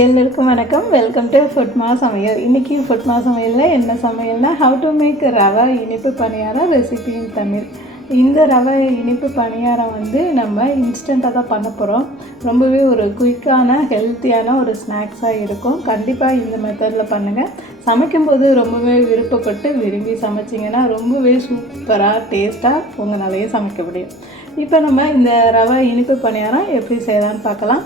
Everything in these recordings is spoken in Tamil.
எல்லோருக்கும் வணக்கம். வெல்கம் டு ஃபுட்மா சமையல் இன்றைக்கி ஃபுட்மா சமையலில் என்ன சமையல்னா ஹவு டு மேக் ரவை இனிப்பு பணியாரம் ரெசிபி இன் தமிழ். இந்த ரவை இனிப்பு பணியாரம் வந்து நம்ம இன்ஸ்டண்ட்டாக தான் பண்ண போகிறோம் ரொம்பவே ஒரு குயிக்கான ஹெல்த்தியான ஒரு ஸ்நாக்ஸாக இருக்கும். கண்டிப்பாக இந்த மெத்தடில் பண்ணுங்கள் சமைக்கும்போது ரொம்பவே விருப்பப்பட்டு விரும்பி சமைச்சிங்கன்னா ரொம்பவே சூப்பராக டேஸ்ட்டாக உங்களாலேயே சமைக்க முடியும். இப்போ நம்ம இந்த ரவை இனிப்பு பணியாரம் எப்படி செய்யலான்னு பார்க்கலாம்.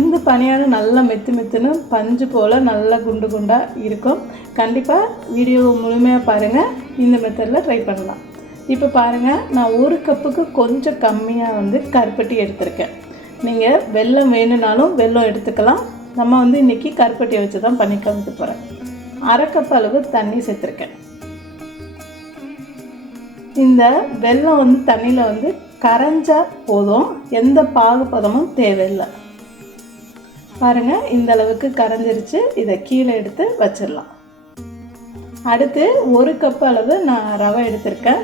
இந்த பணியாரம் நல்லா மெத்து மெத்துன்னு பஞ்சு போல் நல்லா குண்டு குண்டாக இருக்கும். கண்டிப்பாக வீடியோ முழுமையாக பாருங்கள் இந்த மெத்தடில் ட்ரை பண்ணலாம். இப்போ பாருங்கள் நான் ஒரு கப்புக்கு கொஞ்சம் கம்மியாக வந்து கருப்பட்டி எடுத்திருக்கேன். நீங்கள் வெல்லம் வேணும்னாலும் வெல்லம் எடுத்துக்கலாம். நம்ம வந்து இன்றைக்கி கருப்பட்டியை வச்சு தான் பண்ணி காமிக்க போகிறேன் அரை அளவு தண்ணி சேர்த்துருக்கேன். இந்த வெல்லம் வந்து தண்ணியில் வந்து கரைஞ்சா போதும். எந்த பாகுபதமும் தேவையில்லை. பாருங்கள் இந்த அளவுக்கு கரைஞ்சிருச்சு. இதை கீழே எடுத்து வச்சிடலாம். அடுத்து ஒரு கப் அளவு நான் ரவை எடுத்திருக்கேன்.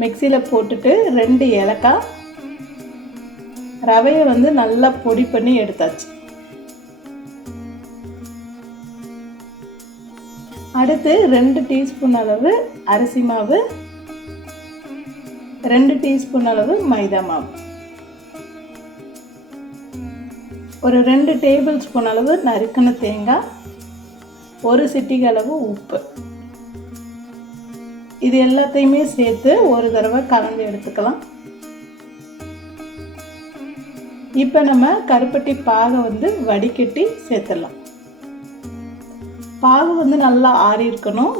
மிக்சியில் போட்டுட்டு ரெண்டு ஏலக்காய். ரவையை வந்து நல்லா பொடி பண்ணி எடுத்தாச்சு. அடுத்து ரெண்டு டீஸ்பூன் அளவு அரிசி மாவு ரெண்டு டீஸ்பூன் அளவு மைதா மாவு. ஒரு ரெண்டு டேபிள் ஸ்பூன் அளவு நறுக்கின தேங்காய் ஒரு சிட்டிக்கு அளவு உப்பு. இது எல்லாத்தையுமே சேர்த்து ஒரு தடவை கலந்து எடுத்துக்கலாம். இப்போ நம்ம கருப்பட்டி பாகை வந்து வடிகட்டி சேர்த்துடலாம். பாகு வந்து நல்லா ஆறி இருக்கணும்.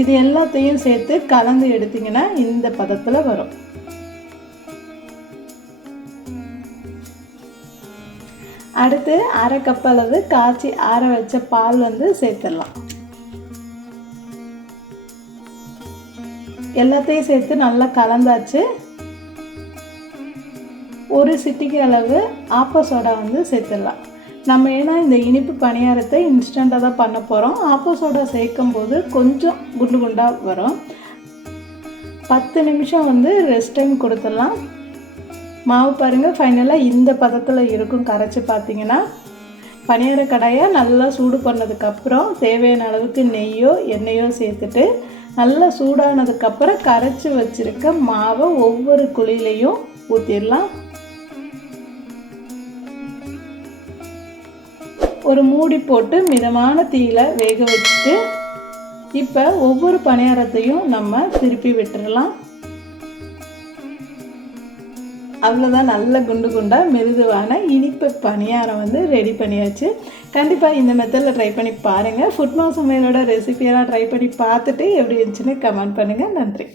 இது எல்லாத்தையும் சேர்த்து கலந்து எடுத்தீங்கன்னா இந்த பதத்தில் வரும். அடுத்து அரை கப் அளவு காய்ச்சி ஆற வச்ச பால் வந்து சேர்த்துடலாம். எல்லாத்தையும் சேர்த்து நல்லா கலந்தாச்சு. ஒரு சிட்டிக்கு அளவு ஆப்ப சோடா வந்து சேர்த்துடலாம். நம்ம ஏன்னா இந்த இனிப்பு பணியாரத்தை இன்ஸ்டண்ட்டாக தான் பண்ண போகிறோம் ஆப்போ சோடா சேர்க்கும் போது கொஞ்சம் குண்டு குண்டாக வரும். பத்து நிமிஷம் வந்து ரெஸ்ட் டைம் கொடுத்துடலாம். மாவு பாருங்கள் ஃபைனலாக இந்த பதத்தில் இருக்கும் கரைச்சி பார்த்தீங்கன்னா பணியார கடாயை நல்லா சூடு பண்ணதுக்கப்புறம் தேவையான அளவுக்கு நெய்யோ எண்ணெயோ சேர்த்துட்டு நல்லா சூடானதுக்கப்புறம் கரைச்சி வச்சுருக்க மாவை ஒவ்வொரு குழியிலையும் ஊற்றிடலாம் ஒரு மூடி போட்டு மிதமான தீயில வேக வச்சுட்டு இப்போ ஒவ்வொரு பணியாரத்தையும் நம்ம திருப்பி விட்டுறலாம். அவ்வளோதான் நல்ல குண்டு குண்டாக மிருதுவான இனிப்பு பணியாரம் வந்து ரெடி பண்ணியாச்சு. கண்டிப்பாக இந்த மெத்தடில் ட்ரை பண்ணி பாருங்கள் ஃபுட்மா சமையலோட ரெசிபியெல்லாம் ட்ரை பண்ணி பார்த்துட்டு எப்படி இருந்துச்சுன்னு கமெண்ட் பண்ணுங்கள் நன்றி.